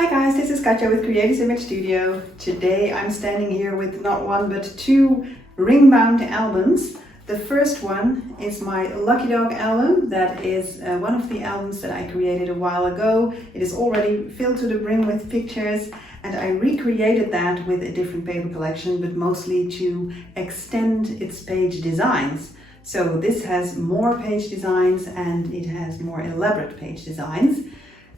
Hi guys, this is Katja with Creators Image Studio. Today I'm standing here with not one but two ring-bound albums. The first one is my Lucky Dog album. That is one of the albums that I created a while ago. It is already filled to the brim with pictures, and I recreated that with a different paper collection, but mostly to extend its page designs. So this has more page designs and it has more elaborate page designs.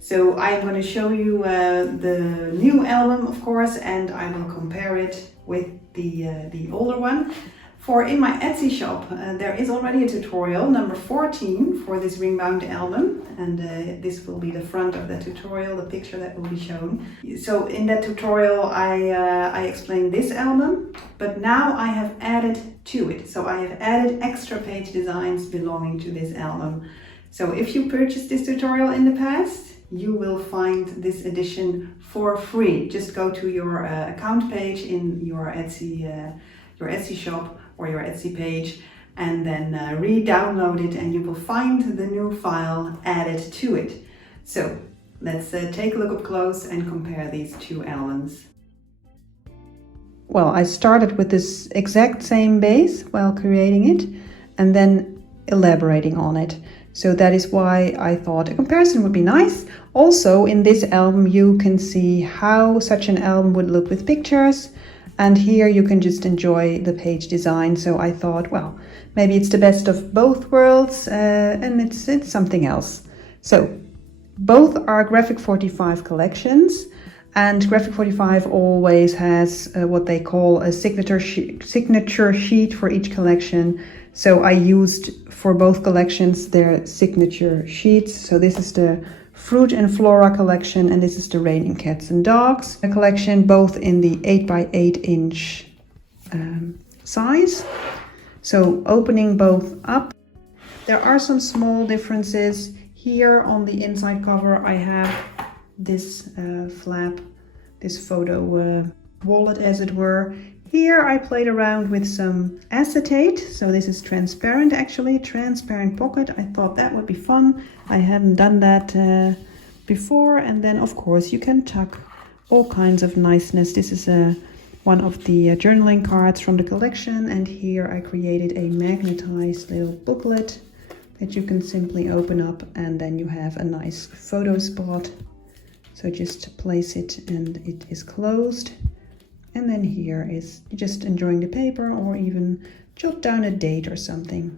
So I'm going to show you the new album, of course, and I will compare it with the older one. For in my Etsy shop, there is already a tutorial, number 14, for this ring-bound album, and this will be the front of the tutorial, the picture that will be shown. So in that tutorial, I explained this album, but now I have added to it. So I have added extra page designs belonging to this album. So if you purchased this tutorial in the past, you will find this edition for free. Just go to your account page in your Etsy shop or your Etsy page, and then re-download it, and you will find the new file added to it. So let's take a look up close and compare these two albums. Well, I started with this exact same base while creating it, and then elaborating on it. So that is why I thought a comparison would be nice. Also, in this album, you can see how such an album would look with pictures. And here you can just enjoy the page design. So I thought, well, maybe it's the best of both worlds and it's something else. So both are Graphic 45 collections. And Graphic 45 always has what they call a signature sheet for each collection. So I used for both collections their signature sheets. So this is the Fruit and Flora collection, and this is the Raining Cats and Dogs collection, both in the 8x8 inch size. So opening both up, there are some small differences. Here on the inside cover I have this flap, this photo wallet as it were. Here I played around with some acetate, so this is transparent actually, transparent pocket. I thought that would be fun. I hadn't done that before. And then of course you can tuck all kinds of niceness. This is one of the journaling cards from the collection, and here I created a magnetized little booklet that you can simply open up, and then you have a nice photo spot. So just place it and it is closed. And then here is just enjoying the paper, or even jot down a date or something.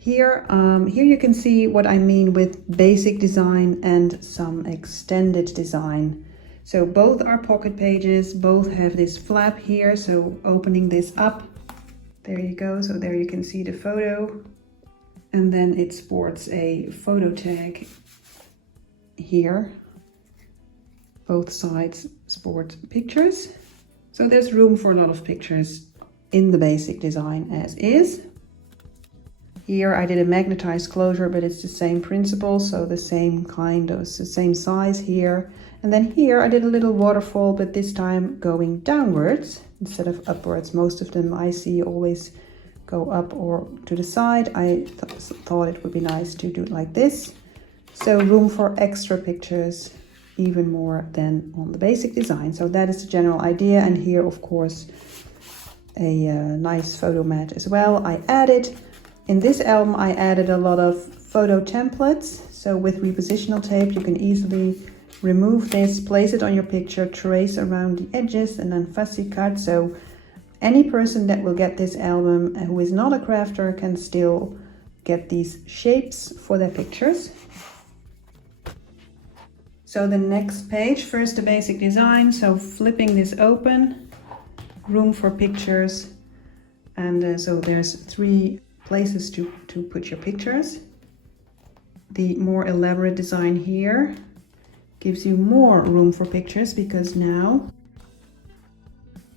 Here you can see what I mean with basic design and some extended design. So both are pocket pages, both have this flap here. So opening this up, there you go. So there you can see the photo. And then it sports a photo tag here. Both sides sport pictures. So there's room for a lot of pictures in the basic design as is. Here I did a magnetized closure, but it's the same principle, so the same kind of, the same size here. And then here I did a little waterfall, but this time going downwards instead of upwards. Most of them I see always go up or to the side. I thought it would be nice to do it like this. So room for extra pictures, even more than on the basic design. So that is the general idea. And here of course a nice photo mat as well. In this album I added a lot of photo templates. So with repositional tape you can easily remove this, place it on your picture, trace around the edges, and then fussy cut. So any person that will get this album who is not a crafter can still get these shapes for their pictures. So the next page, first the basic design. So flipping this open, room for pictures. And so there's 3 places to put your pictures. The more elaborate design here gives you more room for pictures, because now,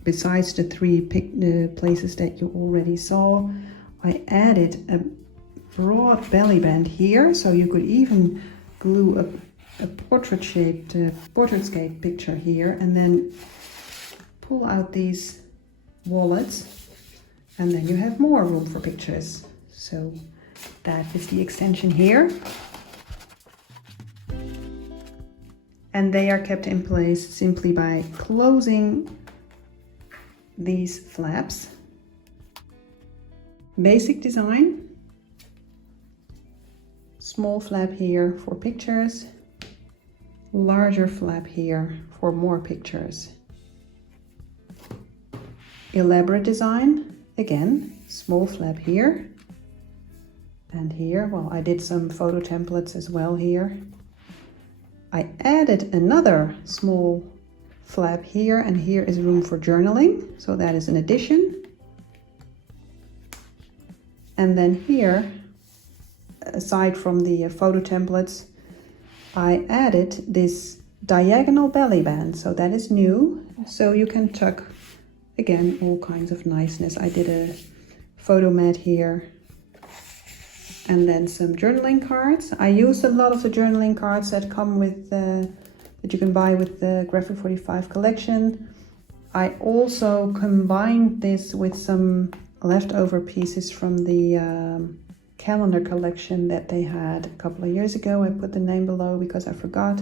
besides the 3 places that you already saw, I added a broad belly band here. So you could even glue a portrait-shaped picture here, and then pull out these wallets, and then you have more room for pictures. So that is the extension here. and they are kept in place simply by closing these flaps. Basic design, small flap here for pictures, larger flap here for more pictures. Elaborate design, again, small flap here and here. Well, I did some photo templates as well here. I added another small flap here, and here is room for journaling, so that is an addition. And then here, aside from the photo templates, I added this diagonal belly band, so that is new. So you can tuck, again, all kinds of niceness. I did a photo mat here, and then some journaling cards. I used a lot of the journaling cards that come with that you can buy with the Graphic 45 collection. I also combined this with some leftover pieces from the calendar collection that they had a couple of years ago. I put the name below because I forgot.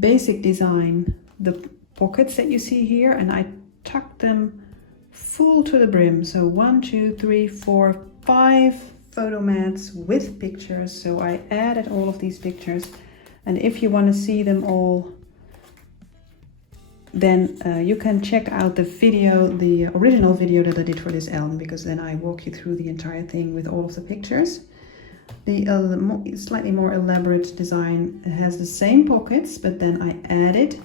Basic design, the pockets that you see here, and I tucked them full to the brim. So 1, 2, 3, 4, 5 photo mats with pictures. So I added all of these pictures, and if you want to see them all, then you can check out the video, the original video that I did for this album, because then I walk you through the entire thing with all of the pictures. The slightly more elaborate design has the same pockets, but then I added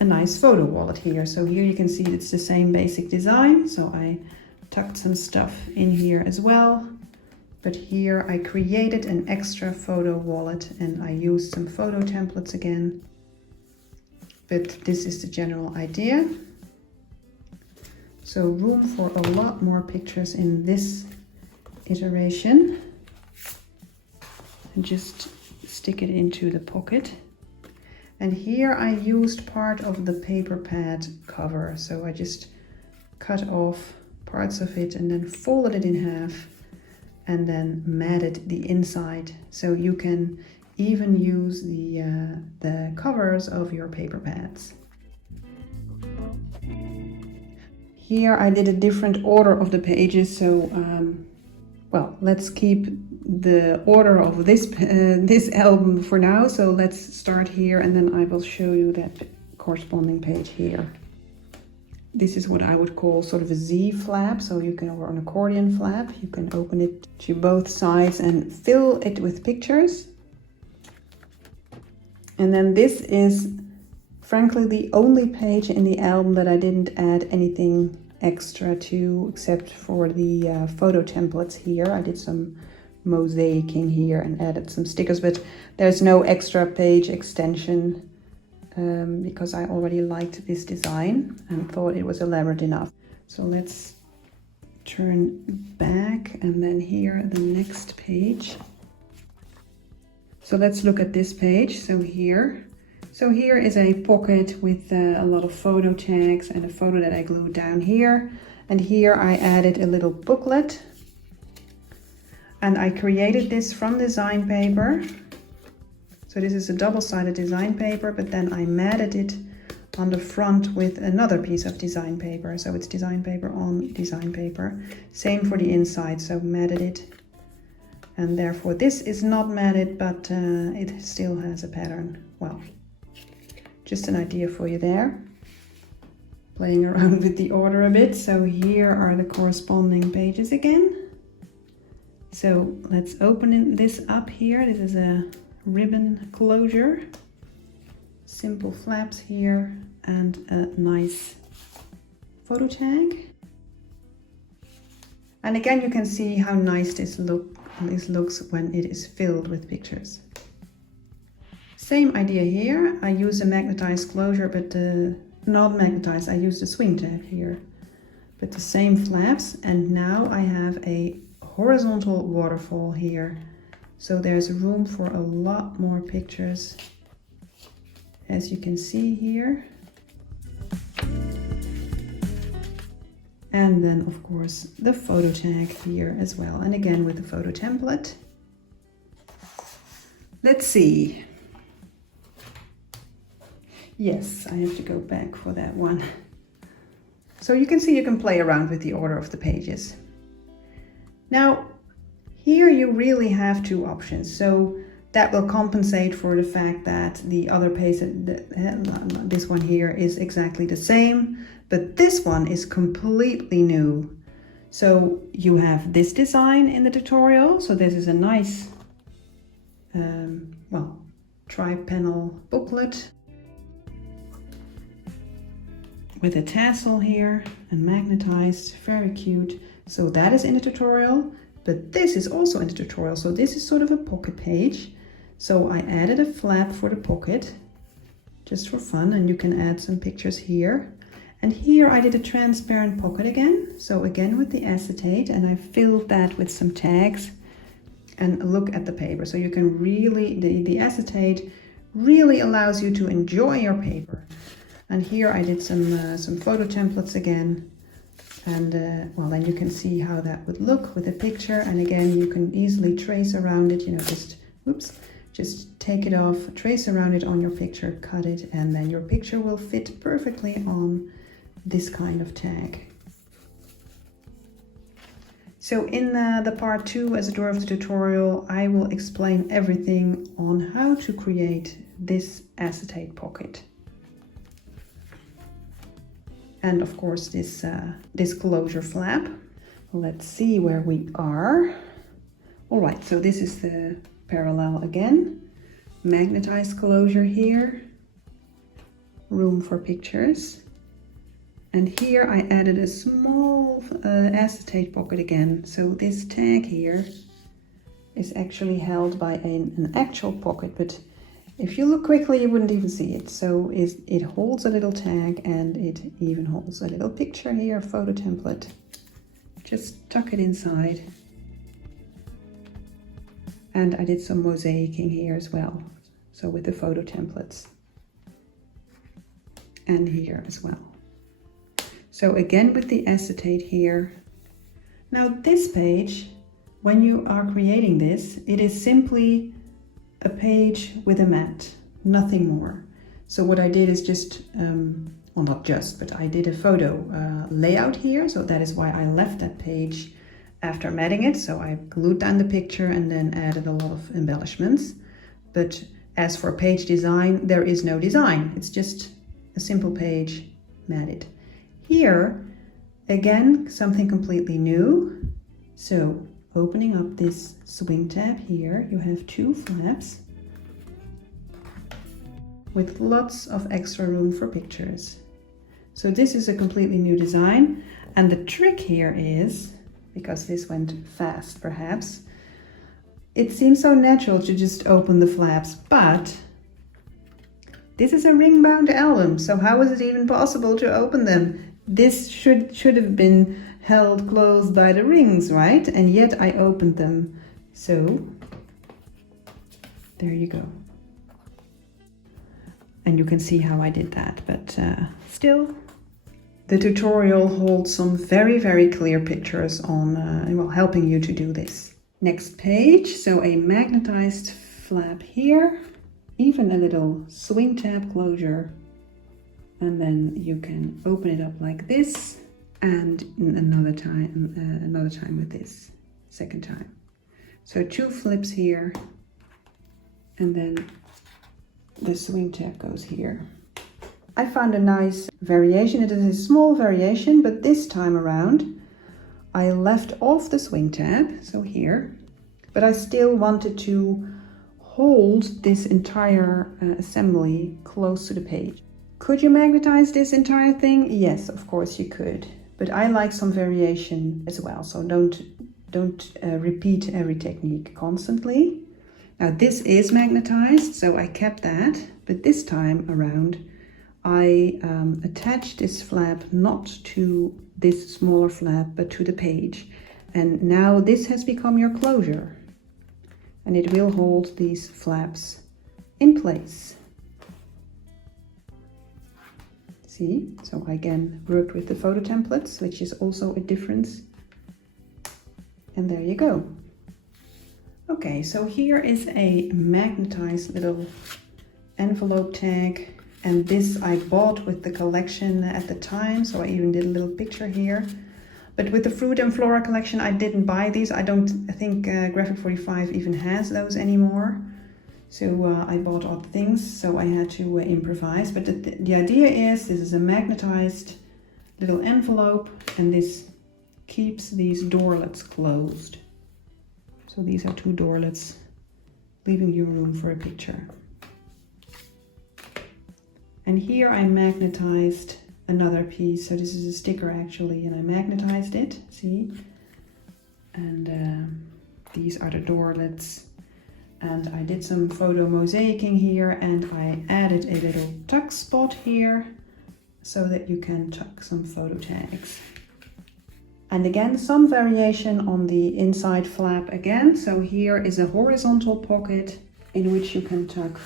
a nice photo wallet here. So here you can see it's the same basic design. So I tucked some stuff in here as well. But here I created an extra photo wallet, and I used some photo templates again. But this is the general idea. So room for a lot more pictures in this iteration. And just stick it into the pocket. And here I used part of the paper pad cover. So I just cut off parts of it and then folded it in half and then matted the inside. So you can even use the covers of your paper pads. Here I did a different order of the pages, so well, let's keep the order of this album for now. So let's start here, and then I will show you that corresponding page here. This is what I would call sort of a Z flap, so you can, or an accordion flap, you can open it to both sides and fill it with pictures. And then this is frankly the only page in the album that I didn't add anything extra to, except for the photo templates here. I did some mosaicing here and added some stickers, but there's no extra page extension because I already liked this design and thought it was elaborate enough. So let's turn back, and then here the next page. So let's look at this page. So here is a pocket with a lot of photo tags and a photo that I glued down here. And here I added a little booklet. And I created this from design paper. So this is a double-sided design paper, but then I matted it on the front with another piece of design paper. So it's design paper on design paper. Same for the inside, so matted it. And therefore this is not matted, but it still has a pattern. Well, just an idea for you there. Playing around with the order a bit. So here are the corresponding pages again. So let's open this up here. This is a ribbon closure. Simple flaps here and a nice photo tag. And again, you can see how nice this looks when it is filled with pictures. Same idea here. I use a magnetized closure, but not magnetized. I use the swing tab here. But the same flaps, and now I have a horizontal waterfall here. So there's room for a lot more pictures, as you can see here. And then of course the photo tag here as well, and again with the photo template. Let's see. Yes, I have to go back for that one. So you can see you can play around with the order of the pages. Now, here you really have two options. So that will compensate for the fact that the other page, this one here, is exactly the same, but this one is completely new. So you have this design in the tutorial. So this is a nice, well, tri-panel booklet with a tassel here and magnetized, very cute. So that is in the tutorial, but this is also in the tutorial. So this is sort of a pocket page. So I added a flap for the pocket, just for fun, and you can add some pictures here. And here I did a transparent pocket again. So again with the acetate, and I filled that with some tags. And look at the paper. So you can really, the acetate really allows you to enjoy your paper. And here I did some photo templates again. And well, then you can see how that would look with a picture. And again, you can easily trace around it, you know, just take it off, trace around it on your picture, cut it, and then your picture will fit perfectly on this kind of tag. So in the part 2, as a door of the tutorial, I will explain everything on how to create this acetate pocket. And of course this closure flap. Let's see where we are. All right, so this is the parallel again. Magnetized closure here. Room for pictures. And here I added a small acetate pocket again. So this tag here is actually held by an actual pocket, but if you look quickly, you wouldn't even see it. So it holds a little tag, and it even holds a little picture here, a photo template. Just tuck it inside. And I did some mosaicing here as well. So with the photo templates. And here as well. So again with the acetate here. Now this page, when you are creating this, it is simply a page with a mat, nothing more. So what I did is just, well not just, but I did a photo layout here. So that is why I left that page after matting it. So I glued down the picture and then added a lot of embellishments. But as for page design, there is no design. It's just a simple page matted. Here, again, something completely new. So opening up this swing tab here, you have 2 flaps with lots of extra room for pictures. So this is a completely new design. And the trick here is, because this went fast perhaps, it seems so natural to just open the flaps, but this is a ring-bound album, so how is it even possible to open them? This should have been held closed by the rings, right? And yet I opened them. So there you go. And you can see how I did that, but still, the tutorial holds some very, very clear pictures on, well, helping you to do this. Next page, so a magnetized flap here, even a little swing tab closure, and then you can open it up like this, and another time with this, second time. So 2 flips here, and then the swing tab goes here. I found a nice variation. It is a small variation, but this time around I left off the swing tab, so here, but I still wanted to hold this entire assembly close to the page. Could you magnetize this entire thing? Yes, of course you could, but I like some variation as well, so don't repeat every technique constantly. Now this is magnetized, so I kept that, but this time around I attached this flap not to this smaller flap, but to the page. And now this has become your closure. And it will hold these flaps in place. See? So I again worked with the photo templates, which is also a difference. And there you go. Okay, so here is a magnetized little envelope tag, and this I bought with the collection at the time, so I even did a little picture here. But with the Fruit and Flora collection, I didn't buy these. I think Graphic 45 even has those anymore. So I bought odd things, so I had to improvise. But the idea is, this is a magnetized little envelope, and this keeps these doorlets closed. So these are two doorlets, leaving you room for a picture. And here I magnetized another piece. So this is a sticker actually, and I magnetized it, see? And these are the doorlets. And I did some photo mosaicing here, and I added a little tuck spot here so that you can tuck some photo tags. And again, some variation on the inside flap again. So here is a horizontal pocket in which you can tuck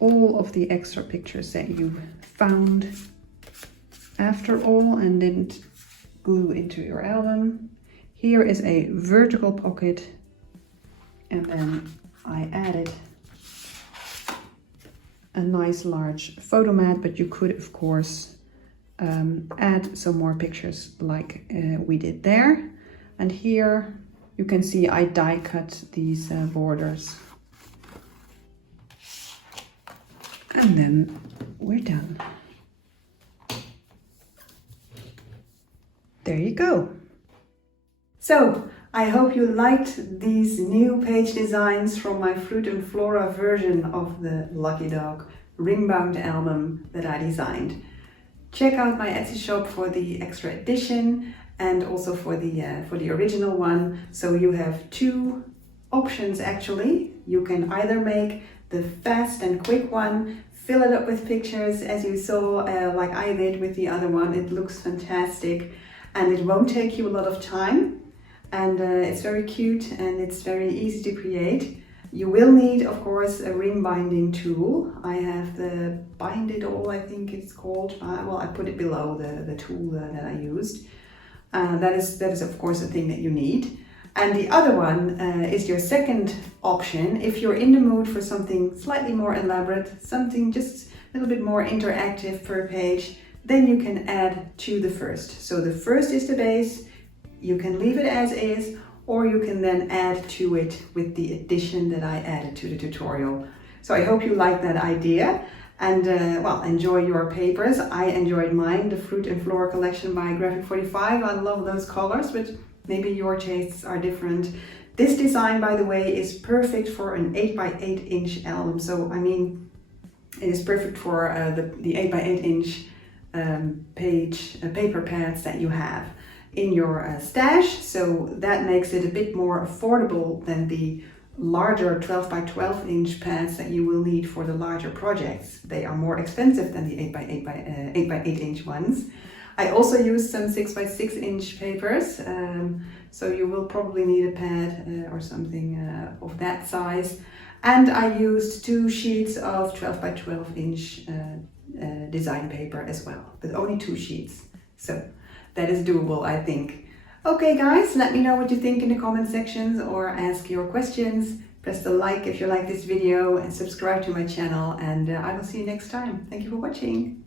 all of the extra pictures that you found after all and didn't glue into your album. Here is a vertical pocket, and then I added a nice large photo mat, but you could of course add some more pictures like we did there. And here you can see I die cut these borders. And then we're done. There you go. So I hope you liked these new page designs from my Fruit and Flora version of the Lucky Dog ring-bound album that I designed. Check out my Etsy shop for the extra edition and also for the original one. So you have two options actually. You can either make the fast and quick one, fill it up with pictures as you saw like I did with the other one. It looks fantastic and it won't take you a lot of time. And it's very cute and it's very easy to create. You will need, of course, a ring binding tool. I have the Bind It All, I think it's called. Well, I put it below the tool that I used. That is, of course, a thing that you need. And the other one is your second option. If you're in the mood for something slightly more elaborate, something just a little bit more interactive per page, then you can add to the first. So the first is the base. You can leave it as is, or you can then add to it with the addition that I added to the tutorial. So I hope you like that idea and well, enjoy your papers. I enjoyed mine, the Fruit and Flora collection by Graphic 45. I love those colors, but maybe your tastes are different. This design, by the way, is perfect for an 8x8 inch album. So I mean, it is perfect for the 8x8 inch paper pads that you have in your stash, so that makes it a bit more affordable than the larger 12x12 inch pads that you will need for the larger projects. They are more expensive than the 8x8 inch ones. I also used some 6x6 inch papers, so you will probably need a pad or something of that size. And I used 2 sheets of 12x12 inch design paper as well, but only 2 sheets. So that is doable, I think. Okay guys, let me know what you think in the comment sections or ask your questions. Press the like if you like this video and subscribe to my channel, and I will see you next time. Thank you for watching.